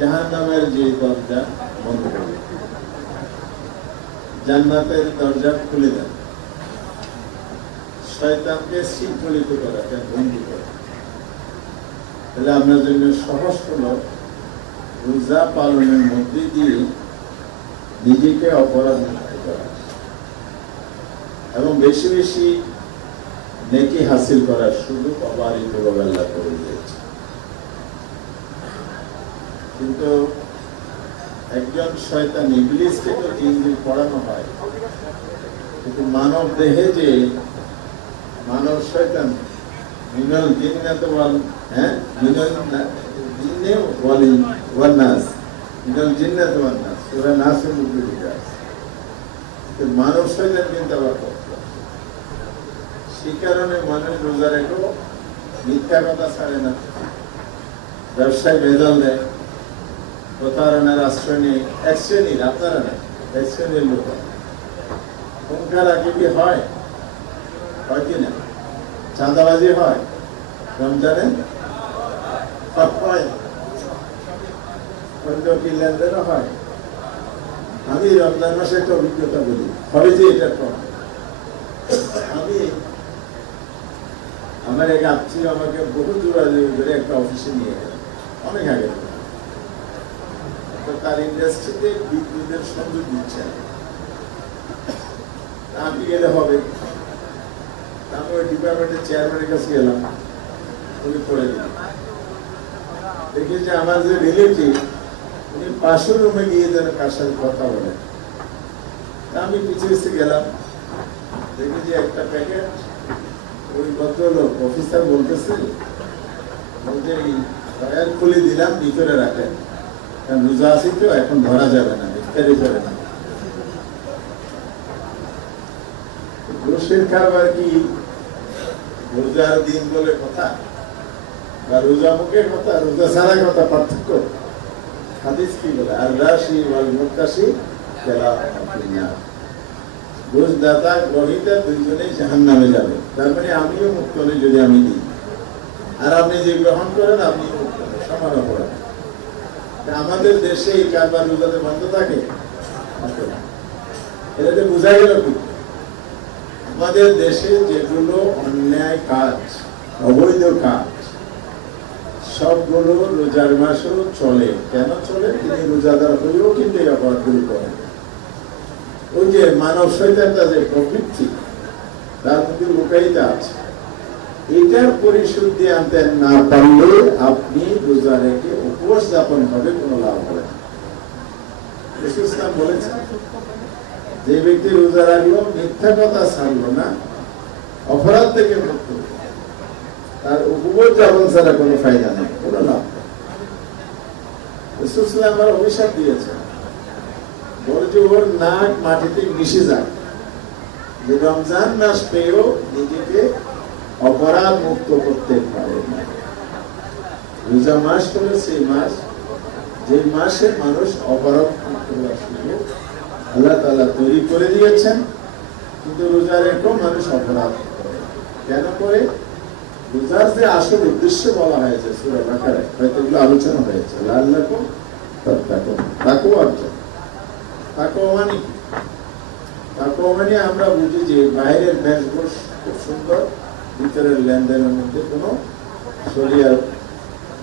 জাহান্নামের যে দরজা বন্ধ করে, জান্নাতের দরজা খুলে দেন, শয়তানকে শৃঙ্খলিত করাকে বন্দী করে। তাহলে আপনার জন্য সহজ হলো রোজা পালনের মধ্যে দিয়ে নিজেকে অপরাধ মুক্ত করা এবং বেশি বেশি নেকি হাসিল করার সুযোগ অবারিত আল্লাহ করে দিয়েছে। কিন্তু একজন শয়তান ইবলিসকে তো 3 দিন পড়ানো হয়, কিন্তু মানব দেহে যে মানব শয়তান মিনাল জিন্নাত ওয়াল মিনাল জিন্নে ওয়াল নাস, মিনাল জিন্নাত ওয়াল নাস, সূরা নাসের মধ্যে লেখা আছে। মানব শয়তান কিন্তু আবার সেই কারণে মানুষ রোজা রেখেও মিথ্যা কথা ছাড়ে না, ব্যবসায় ভেজাল দেয়, প্রতারণার আশ্রয় নেই। এক শ্রেণীর, আপনারা না, এক শ্রেণীর লোক হুঙ্কার আগে কি হয় কি না, চাঁদাবাজি হয়, রমজানে হয়, লেনদেনও হয়। আমি রমজান মাসে একটা অভিজ্ঞতা বলি, হবে যে এটা আমি আমার এক আত্মীয় আমাকে বহু দূরাদূরি করে একটা অফিসে নিয়ে গেল, অনেক আগে। তো তার ইন্ডাস্ট্রিতে বিদ্যুতের সংযোগ দিচ্ছে, আমি গেলে হবে। আমি ওই ডিপার্টমেন্টের চেয়ারম্যানের কাছে গেলাম, উনি পড়ে দিলেন। দেখি যে আমার যে রিলেটিভ, উনি পাশের রুমে গিয়ে যেন কার সাথে কথা বলেন। আমি পিছিয়ে এসে গেলাম, দেখি যে একটা প্যাকেট ওই ভদ্রলোক অফিসার বলতেছে যে খুলে দিলাম, ভিতরে রাখেন, কারণ রোজা আছি তো এখন ধরা যাবে না, ইফতারি যাবে না। ঘুষের কারবার কি রোজার দিন বলে কথা, বা রোজা মুখের কথা, রোজা ছাড়া কথা পার্থক্য? হাদিস কি বলে? আর রাশি ওয়াল মুত্তাশি খেলা, ঘুষদাতা গ্রহীতা দুইজনেই জাহান্নামে যাবে। তার মানে আমিও মুক্ত নই যদি আমি দিই, আর আপনি যে গ্রহণ করেন আপনিও মুক্ত নই, সমান অপরাধ। আমাদের দেশে এই কারবার রোজাতে বন্ধ থাকে, এটাতে বোঝা গেল কি আমাদের দেশে যেগুলো অন্যায় কাজ, অবৈধ কাজ, সবগুলো রোজার মাসেও চলে। কেন চলে? তিনি রোজাদার হয়েও কিন্তু এই অপরাধগুলো করেন। ওই যে মানব শয়তানটা যে প্রবৃত্তি তার মধ্যে লুকায়িত আছে, এটার পরিশুদ্ধি আনতে না পারলে আপনি রোজা রেখে উপবাস যাপন হবে, কোনো লাভ হবে না। ইসলাম বলেছেন যে ব্যক্তি রোজা রাখলো, মিথ্যা কথা ছাড়লো না, অপরাধ থেকে মুক্ত, তার উপবাস যাপন ছাড়া কোনো ফায়দা নেই, কোনো লাভ নেই। ইসলাম আমার অভিশাপ দিয়েছে, বলে যে ওর নাক মাটিতে মিশে যায়, যে রমজান মাস পেয়েও নিজেকে অপরাধ মুক্ত করতে পারে না। রোজা মাস হলো সেই মাস যে মাসে মানুষ অপরাধ মুক্ত হওয়ার সুযোগ আল্লাহ তাআলা তৈরি করে দিয়েছেন। কিন্তু রোজা রেখেও মানুষ অপরাধ করে। কেন করে? রোজার যে আসল উদ্দেশ্য বলা হয়েছে সূরা বাকারায়, হয়তো এগুলো আলোচনা হয়েছে, লাআল্লাকুম তাত্তাকুন, তাকওয়া অর্জন। তাকওয়া মানে আমরা বুঝি যে বাইরের বেশভূষ খুব সুন্দর, ভিতরের লেনদেনের মধ্যে কোনো শরিয়ার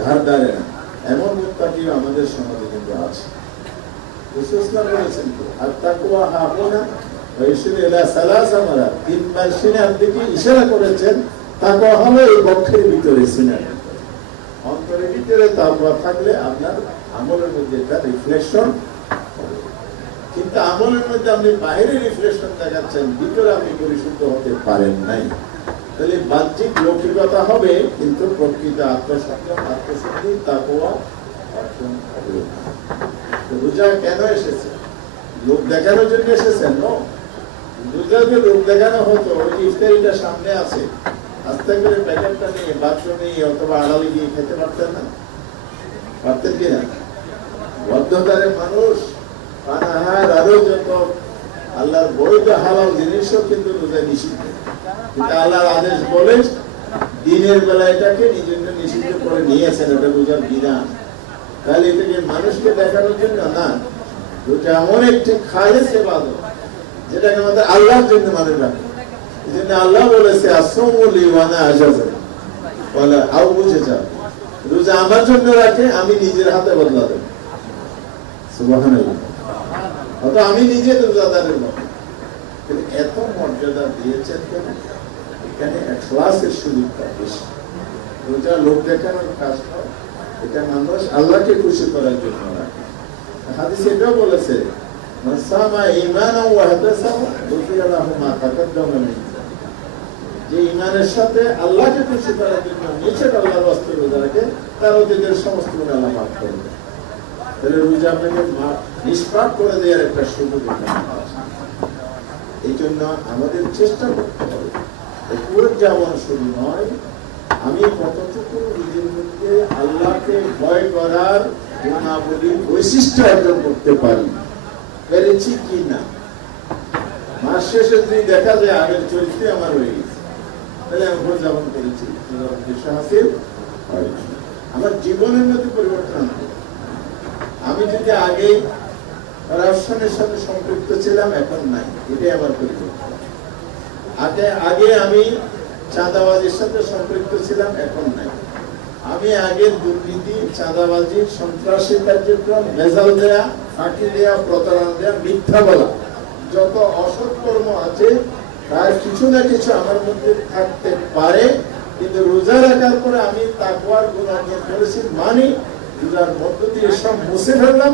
ধার ধারে না, এমন মুত্তাকি আমাদের সমাজে কিন্তু আছে। রাসূলুল্লাহ বলেছেন আর তাকওয়া হাবুনা ওয়া ইশির ইলা সালাসা মারা, 3 বার সিনার দিকে ইশারা করেছেন। তাকওয়া হলো এই বক্ষের ভিতরে, সিনার অন্তরের ভিতরে তাকওয়া থাকলে আপনার আমলের মধ্যে এটা রিফ্লেকশন হবে। কিন্তু আমলের মধ্যে আপনি বাইরে রিফ্লেকশন দেখাচ্ছেন, ভিতরে আপনি পরিশুদ্ধ হতে পারেন নাই, তাহলে বাহ্যিক লৌকিকতা হবে কিন্তু প্রকৃত আত্মসংযম, আত্মশুদ্ধি, তাকওয়া অর্জন হবে না। রোজা কেন এসেছে? লোক দেখানোর জন্য এসেছেন? রোজাকে লোক দেখানো হতো, ওই ইফতারিটা সামনে আছে, আস্তে করে প্যাকেটটা নিয়ে বাক্স নিয়ে অথবা আড়ালে গিয়ে খেতে পারতেন না? পারতেন কিনা? বদ্ধতারে মানুষ পানাহার আরো যত আল্লাহর বৈধ হালাল জিনিসও কিন্তু রোজা নিষিদ্ধ। কিন্তু আল্লাহর আদেশ বলে দিনের বেলা এটাকে নিজের নিষিদ্ধ করে নিয়েছেন, এটা রোজার বিধান। তাহলে এটাকে মানুষকে দেখানোর জন্য না, রোজা এমন একটি খালেস ইবাদত যেটাকে আমাদের আল্লাহর জন্য মানুষ রাখে। এই জন্য আল্লাহ বলেছে আসসামু লিওয়ানা আজাজা বলে আও বুঝে যাও, রোজা আমার জন্য রাখে, আমি নিজের হাতে বদলা দেব। সুবহানাল্লাহ। অত আমি নিজে রোজাদারের মতো। এত মর্যাদা দিয়েছেন কেন? এখানে ইখলাসের সুযোগটা বেশি। রোজা লোক দেখানোর কাজ নয়, এটা মানুষ আল্লাহকে খুশি করার জন্য রাখে। হাদিসে এটাও বলেছে মান সামা ঈমানান ওয়া ইহতিসাবা গুফিরা লাহু মা তাকাদ্দামা মিন যানবি। যে ঈমানের সাথে আল্লাহকে খুশি করার জন্য নিচের আল্লাহর রাস্তায় রোজা রাখে, তার অতীতের সমস্ত গুনাহ আল্লাহ মাফ করে দেন। তাহলে রোজা আপনাকে নিষ্পাপ করে দেওয়ার একটা সুযোগ আছে। এই জন্য আমাদের চেষ্টা করতে হবে, পুরো যাওয়া শুরু নয়, আমি কতটুকু নিজের মধ্যে আল্লাহকে ভয় করার গুণাবলী বৈশিষ্ট্য অর্জন করতে পারি, পেরেছি কি না। মাস শেষে যদি দেখা যায় আগের চরিত্রে আমার হয়ে গেছে, তাহলে আমি উদযাপন করেছি, হাসিল হয়। আমার জীবনের মধ্যে পরিবর্তন আনতে, আমি যদি আগে রাষ্ট্রের সাথে সম্পৃক্ত ছিলাম, এখন নাই, এটাই আমার পরিবর্তন। আগে আমি চাঁদাবাজির সাথে সম্পৃক্ত ছিলাম, এখন নাই। আমি আগে দুর্নীতি, চাঁদাবাজি, সন্ত্রাসী কার্যক্রম, ভেজাল দেয়া, ফাঁকি দেয়া, প্রতারণা দেয়া, মিথ্যা বলা, যত অসৎ কর্ম আছে তার কিছু না কিছু আমার মধ্যে থাকতে পারে, কিন্তু রোজা রাখার পরে আমি তাকওয়ার গুণ অর্জন করেছি, মানে রোজার মধ্য দিয়ে সব মুছে ফেললাম।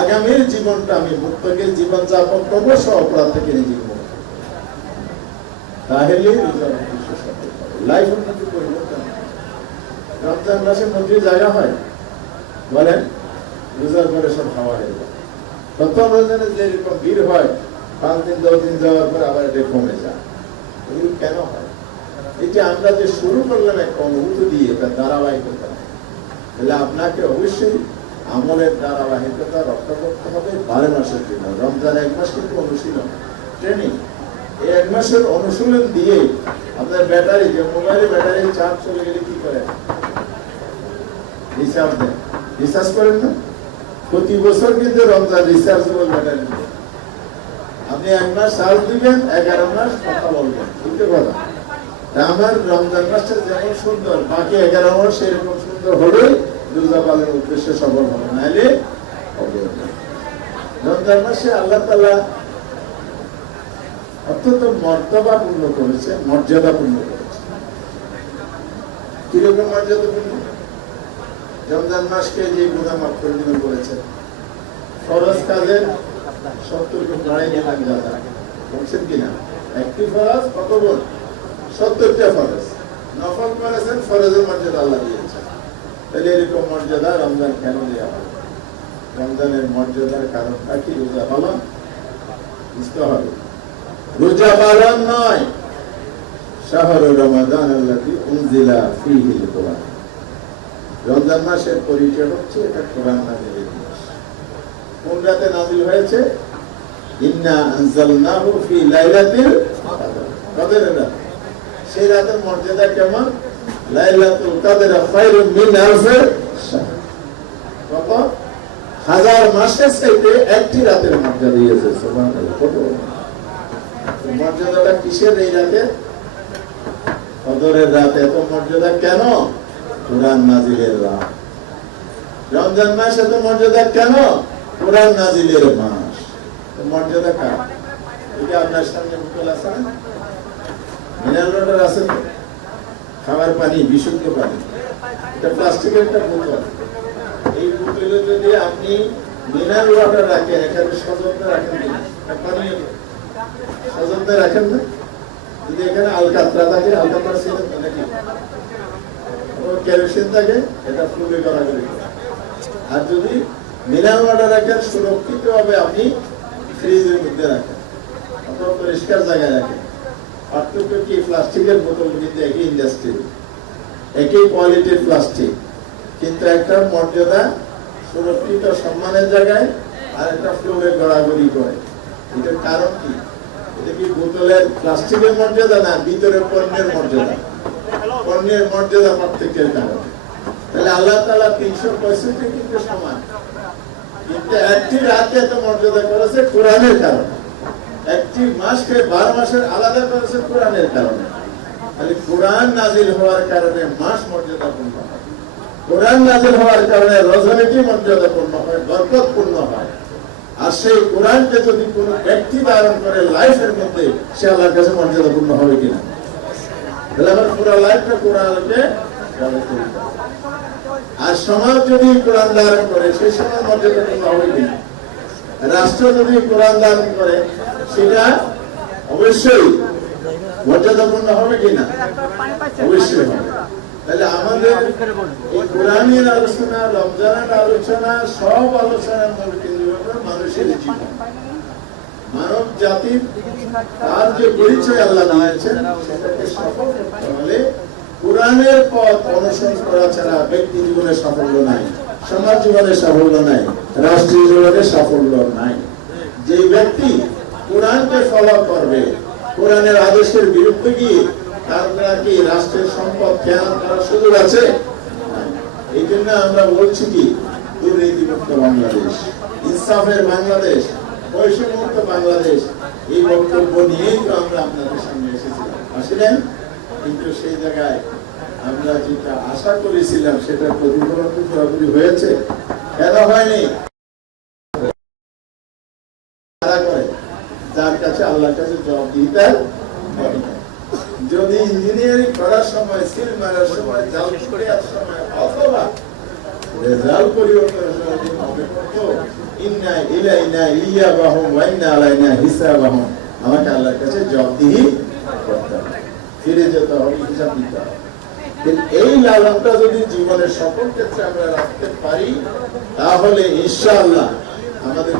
আগামীর জীবনটা আমি মুত্তাকির জীবন যাপন করবো, সব অপরাধ থেকে নিজের মুক্ত। তাহলে রোজার লাইফ উন্নতি পরিবর্তন। রমজান মাসে মন্দির জায়গা হয়, বলেন রোজার পরে সব খাওয়া হয়ে যায়। প্রথম রমজানে যেরকম ভিড় হয়, 5 দিন 10 দিন যাওয়ার পর আবার এটা কমে যায়। এগুলো কেন হয়? এটা আমরা যে শুরু করলাম একটা অনুভূতি দিয়ে, এটা ধারাবাহিকতা। তাহলে আপনাকে অবশ্যই আমলের ধারাবাহিকতা রক্ষা করতে হবে 12 মাসের জন্য। রমজান 1 মাস কিন্তু অনুশীলন, ট্রেনিং। এই 1 মাসের অনুশীলন দিয়ে আপনার ব্যাটারি, যে মোবাইলে ব্যাটারি চার্জ চলে গেলে কি করে? রিচার্জ দেন, রিচার্জ করেন না? প্রতি বছর কিন্তু রমজান রিচার্জেবল ব্যাটারি। আপনি 1 মাস চার্জ দিবেন, 11 মাস কথা বলবেন, বুঝতে কথা। আমার রমজান মাসটা যেমন সুন্দর, বাকি 11 মাস সেরকম সুন্দর হলে রোজা পালনের উদ্দেশ্যে সফল হবে, নাহলে হবে না। রমজান মাসে আল্লাহ তাআলা অত্যন্ত মর্যাদা পূর্ণ করেছে, মর্যাদা পূর্ণ করেছে। কিরকম মর্যাদা পূর্ণ? রমজান মাসকে যে গুনাহ মাফ করে দিবেন বলেছেন, ফরজ কাজের 70 গুণ বাড়াই গেলাম যারা বলছেন কিনা। একটি ফরজ কত গুণ? 70টা ফরজ। নফল করেছেন, ফরজের মর্যাদা আল্লাহ দিয়েছেন। তাহলে এরকম মর্যাদা রমজান কেন দেওয়া হয়? রমজানের মর্যাদার কারণটা কি? রোজা পালন বুঝতে হবে। রোজা পালন নয়, শাহরু রমাদান আল্লাযী উনজিলা ফীহিল কুরআন। রমজান মাসের পরিচয় হচ্ছে এটা কোরআন নাযিলের মাস। কোন রাতে নাযিল হয়েছে? ইন্না আনজালনাহু ফী লাইলাতিল কদর, কদরের রাত। সেই রাতের মর্যাদা কেমন? লাইলাতুল কদর খায়রুম মিন আলফি শাহর। কত? 1000 মাসের চাইতে একটি রাতের মর্যাদা দিয়েছে। সুবহানাল্লাহ। কত মর্যাদাটা কিসের? এই রাতে, কদরের রাত। এত মর্যাদা কেন? কোরআন নাযিলের রাত। রমজান মাস এত মর্যাদা কেন? কোরআন নাযিলের মাস। মর্যাদা কার? এটা আপনার সামনে বোতল আছে না, মিনারেল ওয়াটার আছে, খাবার পানি, বিশুদ্ধ পানি, এটা প্লাস্টিকের একটা বোতল। এই বোতলে যদি আপনি মিনারেল ওয়াটার রাখেন, এখানে সযত্নে রাখেন কিনা? পানি সযত্নে রাখেন না? যদি এখানে আলকাতরা থাকে, আলকাতরা ছিলেন নাকি কেরোসিন থাকে, এটা ফ্লুইডে করা করে। আর যদি মিনারেল ওয়াটার রাখেন, সুরক্ষিত ভাবে আপনি ফ্রিজের মধ্যে রাখেন অথবা পরিষ্কার জায়গায় রাখেন। পার্থক্য কি? প্লাস্টিকের বোতল কিন্তু একই ইন্ডাস্ট্রি, একই কোয়ালিটির প্লাস্টিক, কিন্তু একটা মর্যাদা সুরক্ষিত সম্মানের জায়গায়, আর একটা ফ্লোরে গড়াগড়ি করে। এটার কারণ কি? এটা কি বোতলের প্লাস্টিকের মর্যাদা না ভিতরের পণ্যের মর্যাদা? পণ্যের মর্যাদা পার্থক্যের কারণ। তাহলে আল্লাহ তাআলা 365 কিন্তু সমান, কিন্তু একটি রাতকে এত মর্যাদা করেছে কোরআনের কারণে, একটি মাসকে 12 মাসের আলাদা করেছে কোরআনের কারণে। তাহলে কোরআন নাজিল হওয়ার কারণে মাস মর্যাদাপূর্ণ হয়, কোরআন নাজিল হওয়ার কারণে রজনীতি মর্যাদাপূর্ণ হয়, বরকতপূর্ণ হয়। আর সেই কোরআনকে যদি কোনো ব্যক্তি ধারণ করে লাইফের মধ্যে, সে আল্লাহর কাছে মর্যাদাপূর্ণ হবে কিনা? তাহলে আমার পুরো লাইফটা কোরআনকে ফলো করতে হবে। আর সমাজ যদি কোরআন ধারণ করে, সেই সমাজ মর্যাদাপূর্ণ হবে কিনা? রাষ্ট্র যদি কোরআন ধারণ করে, সেটা অবশ্যই মর্যাদাপূর্ণ হবে কিনা? অবশ্যই হবে। তাহলে আমাদের এই কোরআনের আলোচনা, রমজানের আলোচনা, সব আলোচনার মূল কেন্দ্র হলো মানুষের জীবন, মানব জাতির তার যে পরিচয় আল্লাহ দিয়েছেন, সেটাকে সফল করতে হলে কোরআনের পথ অনুসরণ করা ছাড়া ব্যক্তি জীবনে সাফল্য নাই, সমাজ জীবনে সাফল্য নাই, রাষ্ট্রীয় জীবনে সাফল্য নাই। যে ব্যক্তি কোরআনকে ফলো করবে, কোরআনের আদেশের বিরুদ্ধে গিয়ে তারা কি রাষ্ট্রের সম্পদ খেয়াল করার সুযোগ আছে? এই জন্য আমরা বলছি কি, দুর্নীতিমুক্ত বাংলাদেশ, ইনসাফের বাংলাদেশ, বৈষম্যমুক্ত বাংলাদেশ। এই বক্তব্য নিয়েই তো আমরা আপনাদের সামনে এসেছিলাম, আসলেন। কিন্তু সেই জায়গায় আমরা যেটা আশা করেছিলাম, সেটার প্রতিফলন পুরোপুরি হয়েছে। কেন হয়নি? তারা করে যার কাছে আল্লাহর কাছে জবাবদিহিতার হয় না। যদি ইঞ্জিনিয়ারিং করার সময়, সিল মারার সময়, জাল করার সময়, অথবা রেজাল্ট পরিবর্তনের সময় মনে করতো ইন্না ইলাইনা ইয়াবাহুম ওয়া ইন্না আলাইনা হিসাবাহুম, আমাকে আল্লাহর কাছে জবাবদিহি করতে হবে, ফিরে যেতে হবে, হিসাব দিতে হবে। কিন্তু এই লালনটা যদি জীবনের সকল ক্ষেত্রে আমরা রাখতে পারি, তাহলে ইনশাআল্লাহ আমাদের